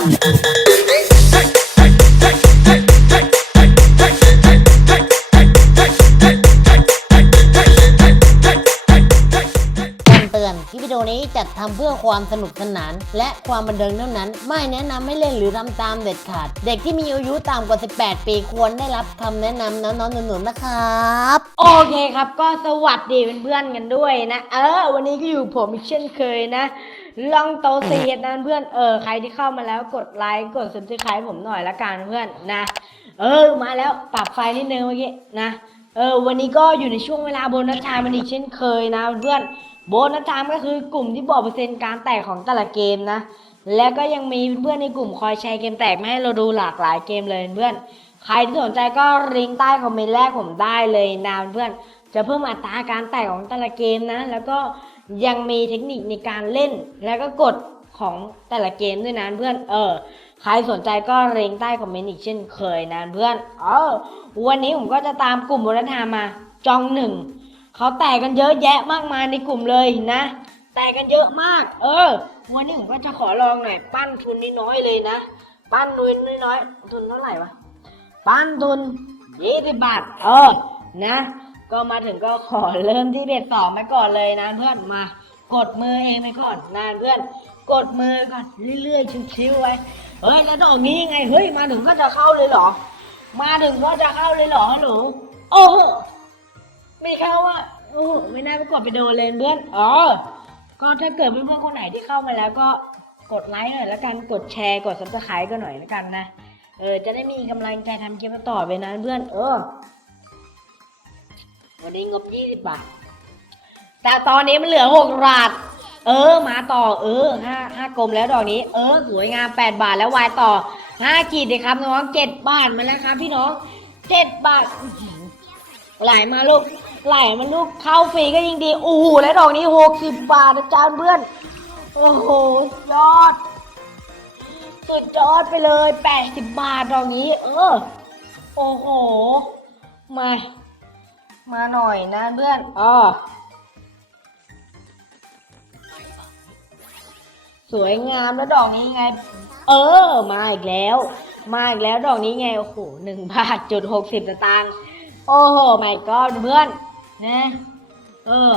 เตือนคลิปวิดีโอนี้จัดทำเพื่อความสนุกสนาน และความบันเทิงเท่านั้น ไม่แนะนำให้เล่นหรือทำตามเด็ดขาด เด็กที่มีอายุต่ำกว่า 18 ปีควรได้รับคำแนะนำน้องๆหนูๆนะครับ โอเคครับก็สวัสดีเพื่อนๆกันด้วยนะ เออ วันนี้ก็อยู่ผมอีกเช่นเคยนะ ลองโตเสียนะเพื่อนเออใครที่เข้ามาแล้วกดไลค์กด subscribe ผมหน่อยละกันเพื่อนนะ เออมาแล้วปรับไฟนิดนึงเมื่อกี้นะเออวันนี้ก็อยู่ในช่วงเวลาโบนัสไทม์มันอีกเช่นเคยนะเพื่อนโบนัสไทม์ก็คือกลุ่มที่บอกเปอร์เซ็นต์การแตกของแต่ละเกมนะ และก็ยังมีเพื่อนในกลุ่มคอยแชร์เกมแตกมาให้เราดูหลากหลายเกมเลยเพื่อนใครที่สนใจก็ลิงก์ใต้คอมเมนต์แรกผมได้เลยนะเพื่อนจะเพิ่มอัตราการแตกของแต่ละเกมนะ แล้วก็ ยังมีเทคนิคในการเล่นแล้วก็กดของแต่ละเกมด้วยนะเพื่อนเออใครสนใจก็ลิงใต้คอมเมนต์อีกเช่นเคยนะเพื่อนเออวันนี้ผมก็จะตามกลุ่มบรธรรมมาจองหนึ่งเขาแตกกันเยอะแยะมากมายในกลุ่มเลยนะ แตกกันเยอะมาก เออ วันนี้ผมก็จะขอลองหน่อยปั้นทุนน้อยๆเลยนะ ปั้นทุนน้อยๆทุนเท่าไหร่วะ ปั้นทุนยี่สิบบาท เออ นะ ก็มาถึงก็ขอเริ่มที่เบ็ดสองไปก่อนเลยนะเพื่อนมากดมือเองไปก่อนนะเพื่อนกดมือก่อนเรื่อยๆชิวๆไว้เฮ้ยแล้วดอกนี้ยังไงเฮ้ยมาถึงก็จะเข้าเลยเหรอ มาถึงก็จะเข้าเลยเหรอหนูโอ้โหไม่เข้าอะโอ้ไม่น่าไปกดไปโดนเลยเพื่อนอ๋อก็ถ้าเกิดเพื่อนๆคนไหนที่เข้ามาแล้วก็กดไลค์หน่อยแล้วกันกดแชร์กดซับสไครต์ก็หน่อยแล้วกันนะเออจะได้มีกำลังใจทำคลิปต่อไปนะเพื่อนเออ วันนี้งบยี่สิบบาท แต่ตอนนี้มันเหลือหกบาท เออ มาต่อ เออห้าห้ากลมแล้วดอกนี้ เออ สวยงามแปดบาทแล้ววายต่อห้าขีดเลยครับน้องเจ็ดบาทมาแล้วครับ พี่น้องเจ็ดบาทไหลมาลูกไหลมาลูกเข้าฟรีก็ยิ่งดีโอ้โหแล้วดอกนี้หกสิบบาทนะจ๊ะเพื่อนโอ้โหยอดสุดยอดไปเลยแปดสิบบาทดอกนี้ เออ โอ้โหมา มาหน่อยนะเพื่อนอ๋อสวยงามแล้วดอกนี้ไง เออ มาอีกแล้ว มาอีกแล้วดอกนี้ไงโอ้โหหนึ่งบาทจุดหกสิบสตางค์โอ้โหไม่ก็เพื่อนนะเออ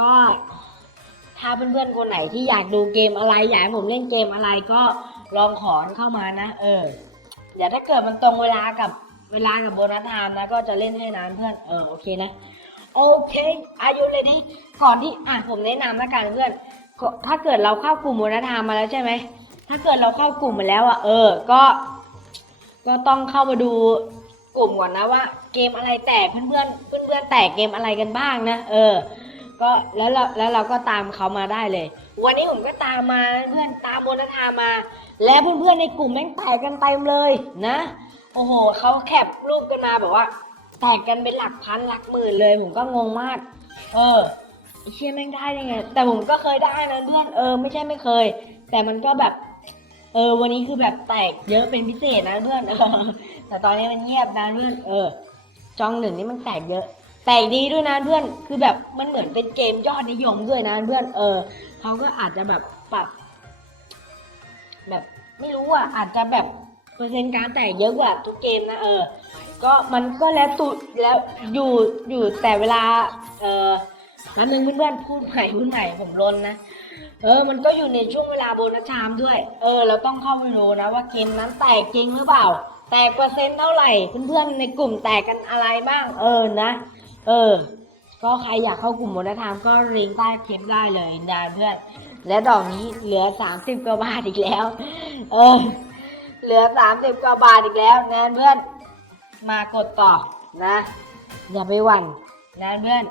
ก็ ถ้าเพื่อนๆคนไหนที่อยากดูเกมอะไรอยากให้ผมเล่นเกมอะไรก็ลองขอนเข้ามานะ เออเดี๋ยวถ้าเกิดมันตรงเวลากับ เวลากับโบนัสไทม์นะก็จะเล่นให้นานเพื่อน เออโอเคนะ โอเค อายุเลยดิก่อนที่อะผมแนะนำแล้วกันเพื่อน ถ้าเกิดเราเข้ากลุ่มโบนัสไทม์มาแล้วใช่ไหม ถ้าเกิดเราเข้ากลุ่มมาแล้วอะเออ ก็ ก็ต้องเข้ามาดูกลุ่มก่อนนะว่า เกมอะไรแตกเพื่อนๆเพื่อนๆแตกเกมอะไรกันบ้างนะ เออ ก็แล้วเราแล้วเราก็ตามเขามาได้เลย วันนี้ผมก็ตามมาเพื่อนตามโบนัสไทม์มา แล้วเพื่อนๆในกลุ่มแม่งแตกกันเต็มเลยนะ โอ้โหเขาแคปรูปกันมาแบบว่า แตกกันเป็นหลักพันหลักหมื่นเลย ผมก็งงมาก เออไอ้เชี่ยแม่งได้ยังไง แต่ผมก็เคยได้นะเพื่อนเออไม่ใช่ไม่เคย แต่มันก็แบบ เออ วันนี้คือแบบแตกเยอะเป็นพิเศษนะเพื่อนเออแต่ตอนนี้มันเงียบนะเพื่อนเออ จองหนึ่งนี่มันแตกเยอะ แตกดีด้วยนะเพื่อนคือแบบมันเหมือนเป็นเกมยอดนิยมด้วยนะเพื่อนเออเขาก็อาจจะแบบปรับ แบบ ไม่รู้อะอาจจะแบบ ปอร์เซ็นต์การแตกเยอะกว่าทุกเกมนะเออ ก็มันก็แล้วตุแล้วอยู่อยู่แต่เวลา เออนันนึงเพื่อนๆพูดใหม่พูดใหม่ผมลนนะ เออ มันก็อยู่ในช่วงเวลาโบนัสไทม์ด้วย เออ เราต้องเข้าไปดูนะว่าเกมนั้นแตกจริงหรือเปล่า แตกเปอร์เซ็นต์เท่าไหร่ เพื่อนๆในกลุ่มแตกกันอะไรบ้าง เออ นะ เออ ก็ใครอยากเข้ากลุ่มโบนัสไทม์ก็ลิงใต้คลิปได้เลยนะเพื่อน และดอกนี้เหลือสามสิบกว่าบาทอีกแล้ว เออ เหลือสามสิบกว่าบาทอีกแล้วนะเพื่อน มากดต่อนะ อย่าไปหวั่นนะเพื่อน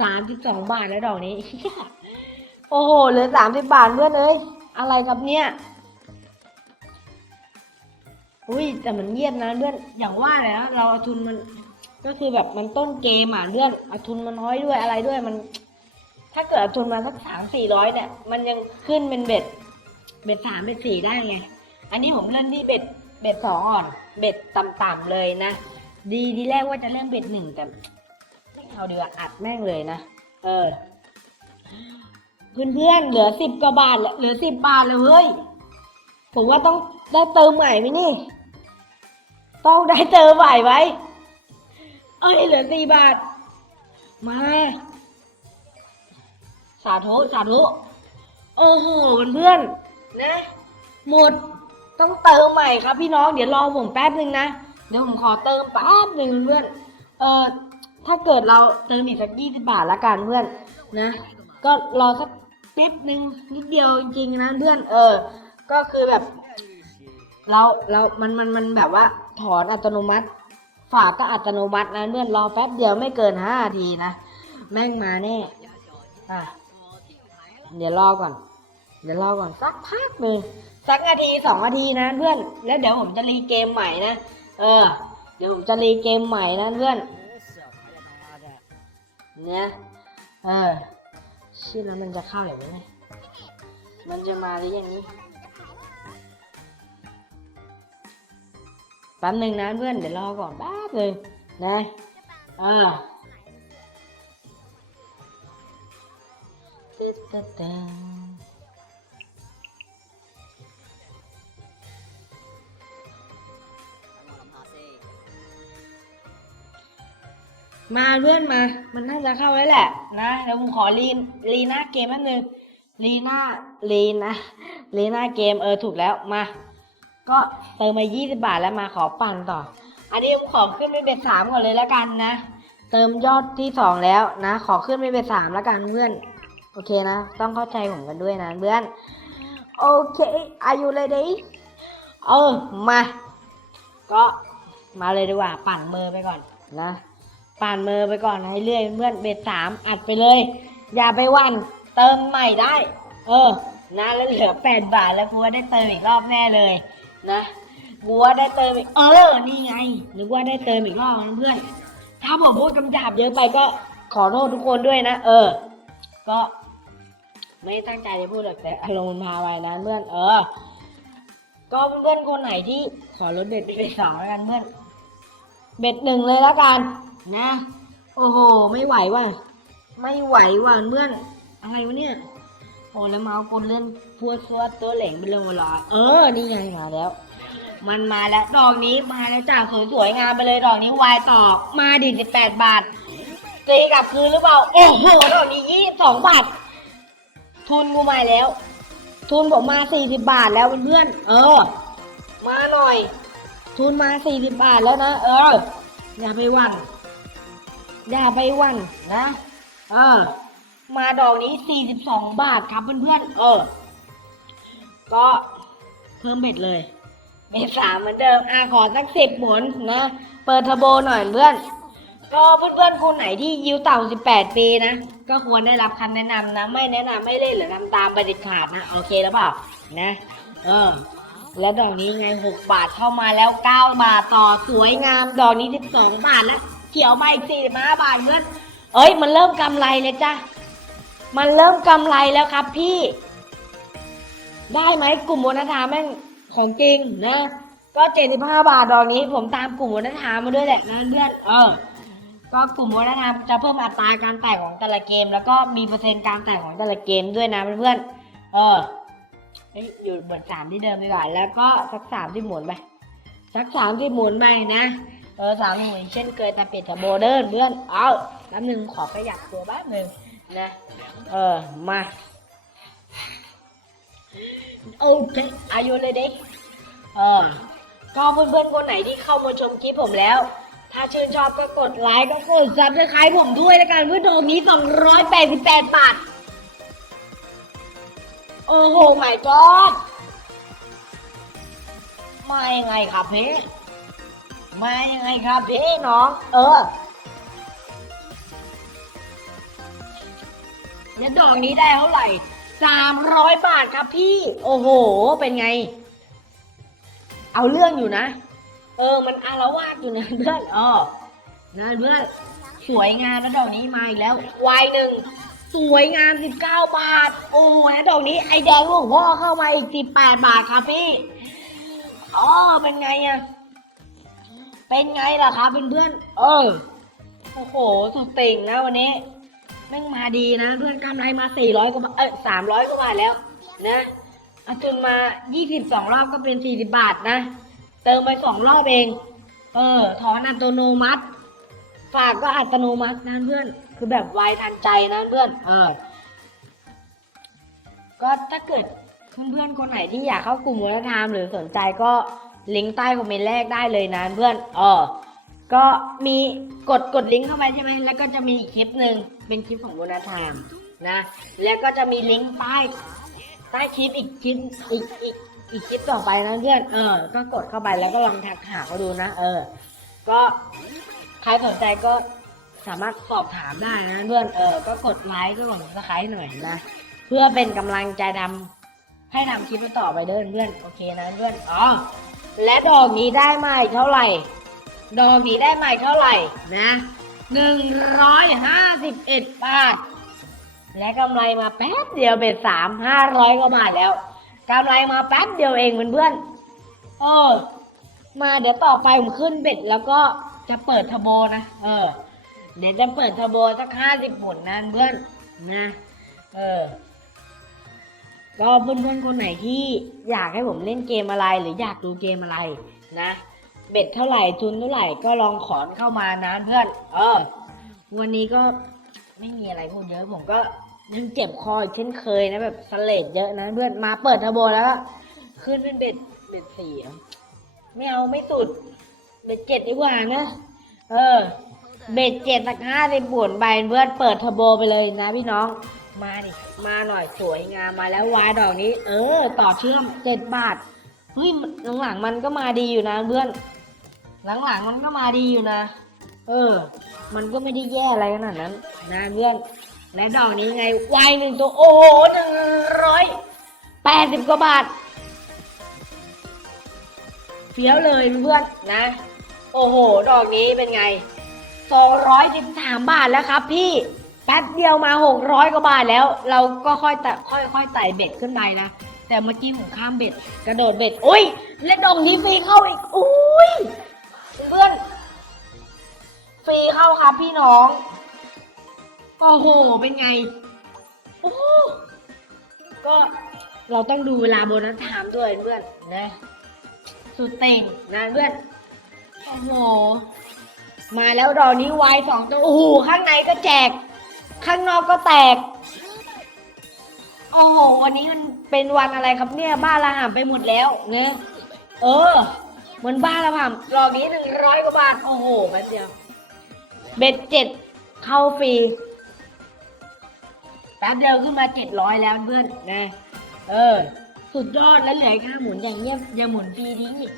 สามสิบสองบาทแล้วดอกนี้ โอ้โหเหลือสามสิบบาทเพื่อนเอ้ยอะไรครับเนี่ยอุ้ยแต่มันเงียบนะเพื่อนอย่างว่าเลยนะเราเอาทุนมันก็คือแบบมันต้นเกมอะเพื่อนเอาทุนมันน้อยด้วยอะไรด้วยมัน ถ้าเกิดเอาทุนมาสักสามสี่ร้อยเนี่ย มันยังขึ้นเป็นเบ็ดเบ็ดสามเบ็ดสี่ได้ไง อันนี้ผมเล่นที่เบ็ดเบ็ดสองอ่อน เบ็ดต่ำๆเลยนะ ดีดีแรกว่าจะเล่นเบ็ดหนึ่งแต่ไม่เอาดีกว่าอัดแม่งเลยนะ เออ เพื่อนๆเหลือสิบกว่าบาทเหลือสิบบาทเลยเฮ้ย ผมว่าต้องได้เติมใหม่ไหมนี่ ต้องได้เติมใหม่ไว้ เอ้ยเหลือสี่บาท มา สาธุสาธุโอ้โหเพื่อนๆนะ หมด ต้องเติมใหม่ครับพี่น้อง เดี๋ยวรอผมแป๊บหนึ่งนะ เดี๋ยวผมขอเติมแป๊บหนึ่งเพื่อน เออถ้าเกิดเราเติมอีกสักยี่สิบาทละกันเพื่อนนะ ก็รอสักแป๊บหนึ่งนิดเดียวจริงๆนะเพื่อน เออ ก็คือแบบ เราเรา มัน มัน มันแบบว่าถอนอัตโนมัติ ฝากก็อัตโนมัตินะเพื่อน รอแป๊บเดียวไม่เกินห้านาทีนะ แม่งมาแน่ อะ เดี๋ยวรอก่อน เดี๋ยวรอก่อนสักพักหนึ่งสักนาทีสองนาทีนะเพื่อน แล้วเดี๋ยวผมจะรีเกมใหม่นะ เออ เดี๋ยวผมจะรีเกมใหม่นะเพื่อน เนี่ย เออชื่อแล้วมันจะเข้าหรือไม่ มันจะมาหรือยังนี้แป๊บหนึ่งนะเพื่อนเดี๋ยวรอก่อนแป๊บเลยนะเออตึ๊ดตึ๊ด มาเพื่อนมา มันน่าจะเข้าไว้แหละ นะเดี๋ยวผมขอรีนรีหน้าเกมแป๊บนึงรีหน้ารีนะรีหน้าเกมเออถูกแล้วมา ก็เติมมา20 บาทแล้วมาขอปั่นต่อ อันนี้ผมขอขึ้นไปเบ็ดสามก่อนเลยแล้วกันนะ เติมยอดที่สองแล้วนะ ขอขึ้นไปเบ็ดสามแล้วกันเพื่อน โอเคนะ ต้องเข้าใจผมกันด้วยนะเพื่อน โอเค are you ready เออมา ก็มาเลยดีกว่าปั่นมือไปก่อนนะ ปั่นมือไปก่อนให้เรื่อยเพื่อนเบ็ดสามอัดไปเลย อย่าไปวันเติมใหม่ได้ เออ นะแล้วเหลือแปดบาทแล้วกูว่าได้เติมอีกรอบแน่เลยนะกูว่าได้เติมอีกเออนี่ไงนึกว่าได้เติมอีกรอบเพื่อน ถ้าผมพูดคำหยาบเยอะไปก็ขอโทษทุกคนด้วยนะเออ ก็ไม่ตั้งใจจะพูดหรอกแต่อารมณ์มาไปนะเพื่อนเออ ก็เพื่อนคนไหนที่ขอลดเบ็ดไปสองแล้วกันเพื่อน เบ็ดหนึ่งเลยแล้วกัน นะ โอ้โห ไม่ไหวว่ะ ไม่ไหวว่ะเพื่อน อะไรวะเนี่ย โอ้แล้วเมาส์กดเลื่อนพัวซัวตัวเหลงไปเลยเหรอ เออ นี่ไงมาแล้ว มันมาแล้ว ดอกนี้มาแล้วจ้าสวยๆงามไปเลยดอกนี้วายต่อ มาดิสิบแปดบาทตีกลับคืนหรือเปล่า โอ้โห ดอกนี้ยี่สองบาท ทุนกูมาแล้ว ทุนผมมาสี่สิบบาทแล้วเพื่อน เออ มาหน่อย ทุนมาสี่สิบบาทแล้วนะ เออ อย่าไปหวัน อย่าไปหวันนะเออมาดอกนี้ 42 บาทครับเพื่อนๆ เออ ก็เพิ่มเบ็ดเลย เบ็ดสามเหมือนเดิม อะขอสักสิบหมุนนะ เปิดเทอร์โบหน่อยเพื่อน ก็เพื่อนๆคนไหนที่ยิวเต่า 18 ปีนะ ก็ควรได้รับคำแนะนำนะ ไม่แนะนำไม่เล่นหรือทำตามไปเด็ดขาดนะ โอเคแล้วเปล่า นะ เออ แล้วดอกนี้ไง 6 บาทเข้ามาแล้ว 9 บาทต่อ สวยงาม ดอกนี้ 12 บาทแล้ว เขียวมาอีก45บาทเพื่อนเอ้ย มันเริ่มกำไรเลยจ้ะมันเริ่มกำไรแล้วครับพี่ ได้ไหมกลุ่มวัฒนธรรมแม่งของจริงนะ ก็เจ็ดสิบห้าบาทดอกนี้ ผมตามกลุ่มวัฒนธรรมมาด้วยแหละนะเพื่อนเออ ก็กลุ่มวัฒนธรรมจะเพิ่มอัตราการแตกของแต่ละเกม แล้วก็มีเปอร์เซ็นต์การแตกของแต่ละเกมด้วยนะเพื่อนเออเอ้ยอยู่บนสามที่เดิมดีกว่าแล้วก็สักสามที่หมุนไปสักสามที่หมุนไปนะ ออสามที่หมุนเช่นเคยแต่ปิดแต่โบเดินเพื่อน เอาแป๊บนึงขอขยับตัวแป๊บนึงนะ เออ มาโอเคอายุเลยเด็กเออก็เพื่อนๆคนไหนที่เข้ามาชมคลิปผมแล้ว ถ้าชื่นชอบก็กดไลค์ก็กดซับสไครต์ผมด้วยแล้วกันเพื่อโดมนี้ 288 บาท โอ้โหไม่กอดมายังไงครับพี่ มายังไงครับพี่น้อง เออเนี่ยดอกนี้ได้เท่าไหร่สามร้อยบาทครับพี่ โอ้โห เป็นไง เอาเรื่องอยู่นะ เออ มันอารวาสอยู่นะเพื่อนเออนะเพื่อนสวยงามแล้วดอกนี้มาอีกแล้ววายหนึ่งสวยงามสิบเก้าบาท โอ้โหแล้วดอกนี้ไอแดงของพ่อเข้ามาอีกสิบแปดบาทครับพี่อ๋อเป็นไงอะ เป็นไงล่ะครับเพื่อนๆ เออ โอ้โห สุดติ่งนะวันนี้แม่งมาดีนะ เพื่อนกำไรมา400กว่าบาทเอ้ย300กว่าบาทแล้วนะอาจุนมายี่สิบสองรอบก็เป็นสี่สิบบาทนะ เติมไปสองรอบเอง เออ ถอนอัตโนมัติ ฝากก็อัตโนมัตินะเพื่อน คือแบบไวทันใจนะเพื่อน เออ ก็ถ้าเกิดเพื่อนๆคนไหนที่อยากเข้ากลุ่มวัฒนธรรมหรือสนใจก็ ลิงก์ใต้คอมเมนต์แรกได้เลยนะเพื่อนเออก็มีกดกดลิงก์เข้าไปใช่ไหมแล้วก็จะมีคลิปหนึ่งเป็นคลิปของวัฒนธรรมนะ แล้วก็จะมีลิงก์ใต้ใต้คลิปอีกคลิปอีกอีกอีกคลิปต่อไปนะเพื่อนเออ ก็กดเข้าไปแล้วก็ลองทักหาเขาดูนะ เออ ก็ใครสนใจก็สามารถสอบถามได้นะเพื่อนเออ ก็กดไลค์ก็กดสไครต์หน่อยนะเพื่อเป็นกำลังใจทำให้ทำคลิปต่อไปเด้อเพื่อนโอเคนะเพื่อนอ๋อ และดอกนี้ได้มาอีกเท่าไหร่ ดอกนี้ได้มาอีกเท่าไหร่นะหนึ่งร้อยห้าสิบเอ็ดบาท และกำไรมาแป๊บเดียวเป็นสามห้าร้อยกว่าบาทแล้วกำไรมาแป๊บเดียวเองเพื่อนๆเออ มาเดี๋ยวต่อไปผมขึ้นเบ็ดแล้วก็จะเปิดทอร์โบนะ เออ เดี๋ยวจะเปิดทอร์โบสักห้าสิบหมุนนะเพื่อนนะ เออ ก็เพื่อนๆคนไหนที่อยากให้ผมเล่นเกมอะไรหรืออยากดูเกมอะไรนะ เบ็ดเท่าไหร่ทุนเท่าไหร่ก็ลองขอนเข้ามานะเพื่อน เออ วันนี้ก็ไม่มีอะไรพูดเยอะผมก็ยังเจ็บคออีกเช่นเคยนะแบบสเลดเยอะนะเพื่อนมาเปิดเทอร์โบแล้วก็ขึ้นเป็นเบ็ดเบ็ดสี่ไม่เอาไม่สุด เบ็ดเจ็ดดีกว่านะ เออ เบ็ดเจ็ดสักห้าในบุญใบเพื่อนเปิดเทอร์โบไปเลยนะพี่น้อง มาดิ มาหน่อยสวยงามมาแล้ววายดอกนี้ เออ ต่อเชื่อมเจ็ดบาท เฮ้ยหลังๆมันก็มาดีอยู่นะเพื่อน หลังๆมันก็มาดีอยู่นะ เออ มันก็ไม่ได้แย่อะไรขนาดนั้นนะเพื่อน และดอกนี้ไงวายหนึ่งตัวโอ้โหหนึ่งร้อยแปดสิบกว่าบาทเฟี้ยวเลยเพื่อนนะ โอ้โห ดอกนี้เป็นไงสองร้อยสิบสามบาทแล้วครับพี่ แป๊บเดียวมาหกร้อยกว่าบาทแล้ว เราก็ค่อยแต่ค่อยค่อยไต่เบ็ดขึ้นไปนะ แต่เมื่อกี้ผมข้ามเบ็ด กระโดดเบ็ด อุ้ยและดอกนี้ฟรีเข้าอีก อุ้ย เพื่อนฟรีเข้าครับพี่น้อง โอ้โห เป็นไง โอ้ก็เราต้องดูเวลาโบนัสไทม์ด้วยเพื่อนนะสุดเต่งนะเพื่อน โอ้โห มาแล้วดอกนี้วายสองตัว โอ้โห ข้างในก็แจก ข้างนอกก็แตก โอ้โห วันนี้มันเป็นวันอะไรครับเนี่ยบ้านละหามไปหมดแล้วเนี่ยเออ เหมือนบ้านละหามดอกนี้หนึ่งร้อยกว่าบาท โอ้โหแป๊บเดียว เบ็ดเจ็ดเข้าฟรี แป๊บเดียวขึ้นมาเจ็ดร้อยแล้วเพื่อนนะ เออ สุดยอดแล้วเหลือค่าหมุนอย่างเงี้ยอย่าหมุนฟรีทิ้งอีก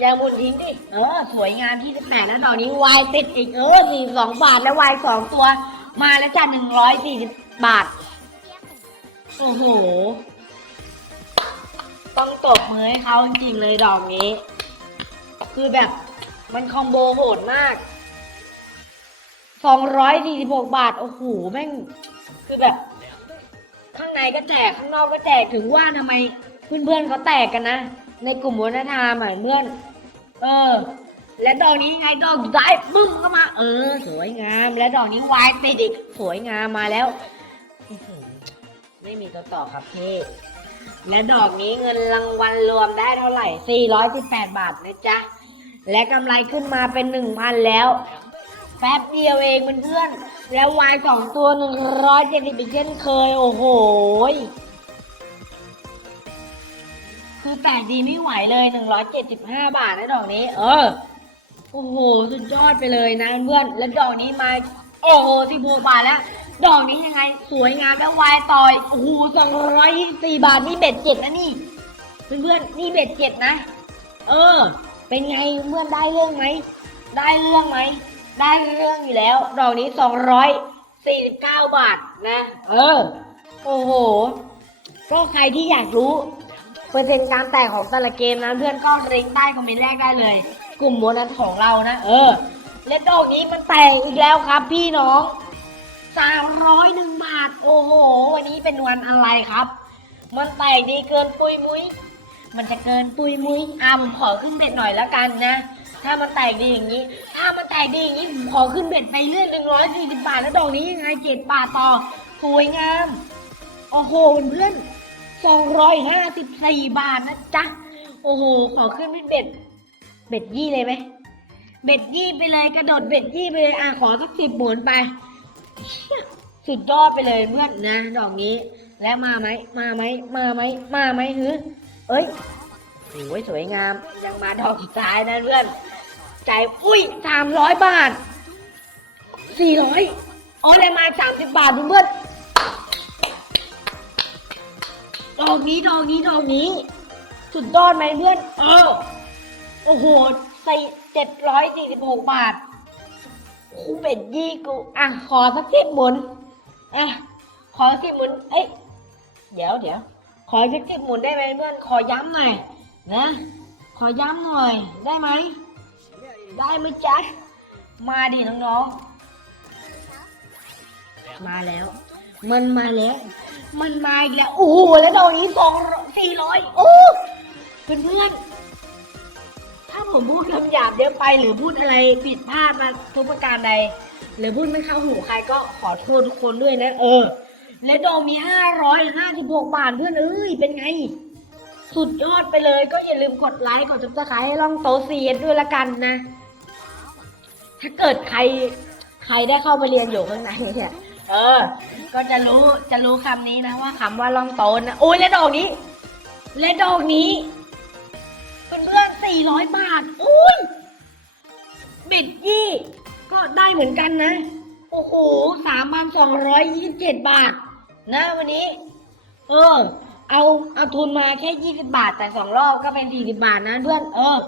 อย่าหมุนทิ้งดิ เออ สวยงามที่สิบแปดแล้วดอกนี้วายติดอีก เออสี่สองบาทแล้ววายสองตัว มาแล้วจ้าหนึ่งร้อยสี่สิบบาท โอ้โห ต้องตบมือให้เขาจริงๆเลยดอกนี้ คือแบบมันคอมโบโหดมากสองร้อยสี่สิบหกบาท โอ้โห แม่ง คือแบบ ข้างในก็แจก ข้างนอกก็แจก ถึงว่าทำไมเพื่อนๆเขาแตกกันนะ ในกลุ่มวัฒนธรรมอะเพื่อน เออ และดอกนี้ไงดอกได้บึ้งก็มา เออ สวยงาม และดอกนี้วายติดอีกสวยงามมาแล้ว ไม่มีตัวต่อครับพี่ และดอกนี้เงินรางวัลรวมได้เท่าไหร่ 418 บาทนะจ๊ะ และกำไรขึ้นมาเป็น 1,000 แล้ว แป๊บเดียวเองเพื่อนๆแล้ววายสองตัว170อีกเช่นเคย โอ้โหคือแตกดีไม่ไหวเลย175บาทนะดอกนี้ เออ โอ้โห สุดยอดไปเลยนะเพื่อน แล้วดอกนี้มา โอ้โหสิบหกบาทแล้ว ดอกนี้ยังไง สวยงามแล้ววายต่อย โอ้โหสองร้อยยี่สี่บาทนี่เบ็ดเจ็ดนะนี่ เพื่อนๆนี่เบ็ดเจ็ดนะ เออ เป็นไงเพื่อนได้เรื่องไหม ได้เรื่องไหม ได้เรื่องอยู่แล้ว ดอกนี้สองร้อยสี่สิบเก้าบาทนะ เออ โอ้โห ก็ใครที่อยากรู้เปอร์เซ็นต์การแตกของแต่ละเกมนะเพื่อนก็เริงใต้คอมเมนต์แรกได้เลย กลุ่มโบนัสของเรานะ เออ และดอกนี้มันแตกอีกแล้วครับพี่น้องสามร้อยหนึ่งบาท โอ้โห วันนี้เป็นวันอะไรครับ มันแตกดีเกินปุยมุ้ย มันจะเกินปุยมุ้ยอะผมขอขึ้นเบ็ดหน่อยแล้วกันนะ ถ้ามันแตกดีอย่างนี้ ถ้ามันแตกดีอย่างนี้ผมขอขึ้นเบ็ดไปเรื่อยหนึ่งร้อยสี่สิบบาทแล้วดอกนี้ยังไงเจ็ดบาทต่อสวยงาม โอ้โหเพื่อน254บาทนะจ๊ะ โอ้โห ขอขึ้นเป็นเบ็ด เบ็ดยี่เลยไหมเบ็ดยี่ไปเลยกระโดดเบ็ดยี่ไปเลยอะขอสักสิบหมุนไปฉี่สุดยอดไปเลยเพื่อนนะดอกนี้ แล้วมาไหมมาไหมมาไหมมาไหมฮึเอ้ยโอ้ยสวยงามยังมาดอกสุดท้ายนะเพื่อนใจายอุ้ยสามร้อยบาทสี่ร้อยอ๋อได้มาสามสิบบาทเพื่อนดอกนี้ดอกนี้ดอกนี้ สุดยอดไหมเพื่อนอ้าว โอ้โหใส่เจ็ดร้อยสี่สิบหกบาทคูเป็ดยี่กู อะ ขอสักสิบหมุนอะขอสิบหมุน เอ้ย เดี๋ยวเดี๋ยว ขอสักสิบหมุนได้ไหมเพื่อน ขอย้ำหน่อยนะ ขอย้ำหน่อย ได้ไหม ได้ไหมจ๊ะ มาดิน้องๆ มาแล้ว มันมาแล้ว มันมาอีกแล้ว โอ้โห แล้วดอกนี้สองสี่ร้อยโอ้เพื่อนเพื่อน ถ้าผมพูดคำหยาบเยอะไปหรือพูดอะไรผิดพลาดมาทุกประการใด หรือพูดไม่เข้าหูใครก็ขอโทษทุกคนด้วยนะเออ และดอกมีห้าร้อยห้าสิบหกบาทเพื่อนเอ้ยเป็นไง สุดยอดไปเลยก็อย่าลืมกดไลค์กดซับสไครต์ให้ล่องโตเซียนด้วยละกันนะ ถ้าเกิดใครใครได้เข้าไปเรียนอยู่ข้างในเนี่ยเออ ก็จะรู้จะรู้คำนี้นะว่าคำว่าล่องโตนนะโอ้ยและดอกนี้ และดอกนี้ เป็นเพื่อนสี่ร้อยบาท อุ้ยบิดยี่ ก็ได้เหมือนกันนะ โอ้โหสามพันสองร้อยยี่สิบเจ็ดบาท นะวันนี้ เออ เอาเอาทุนมาแค่ยี่สิบาท แต่สองรอบก็เป็นสี่สิบาทนะเพื่อน เออ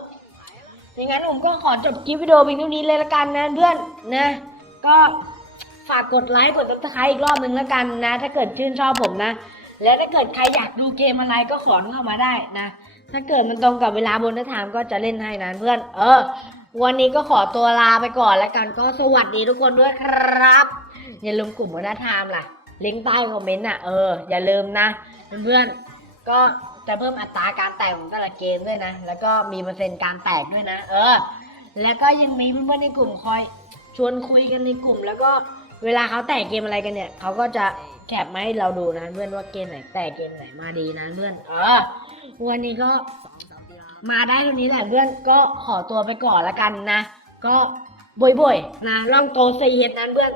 อย่างนั้นผมก็ขอจบคลิปวิดีโอเพียงเท่านี้เลยละกันนะเพื่อนนะ ก็ฝากกดไลค์กดติดตามอีกรอบหนึ่งละกันนะ ถ้าเกิดชื่นชอบผมนะ และถ้าเกิดใครอยากดูเกมอะไรก็ขอเข้ามาได้นะ ถ้าเกิดมันตรงกับเวลาบนทามก็จะเล่นให้นะเพื่อน เออ วันนี้ก็ขอตัวลาไปก่อนแล้วกันก็สวัสดีทุกคนด้วยครับ อย่าลืมกลุ่มวัฒนธรรมล่ะ ลิงก์ใต้คอมเมนต์อะเอออย่าลืมนะเพื่อนๆก็จะเพิ่มอัตราการแตกของแต่ละเกมด้วยนะ แล้วก็มีเปอร์เซ็นต์การแตกด้วยนะ เออ แล้วก็ยังมีเพื่อนๆในกลุ่มคอยชวนคุยกันในกลุ่ม แล้วก็เวลาเขาแตกเกมอะไรกันเนี่ยเขาก็จะ แคปมาให้เราดูนะเพื่อนว่าเกมไหนแตกเกมไหนมาดีนะเพื่อน เออ วันนี้ก็มาได้เท่านี้แหละเพื่อนก็ขอตัวไปก่อนละกันนะ ก็บ่อยๆนะล่องโตเซียนนั้นเพื่อน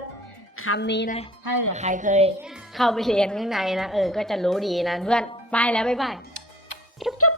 คำนี้นะ ถ้าใครเคยเข้าไปเรียนข้างในนะ เออ ก็จะรู้ดีนะเพื่อน ไปแล้ว บ๊ายบายจุ๊บ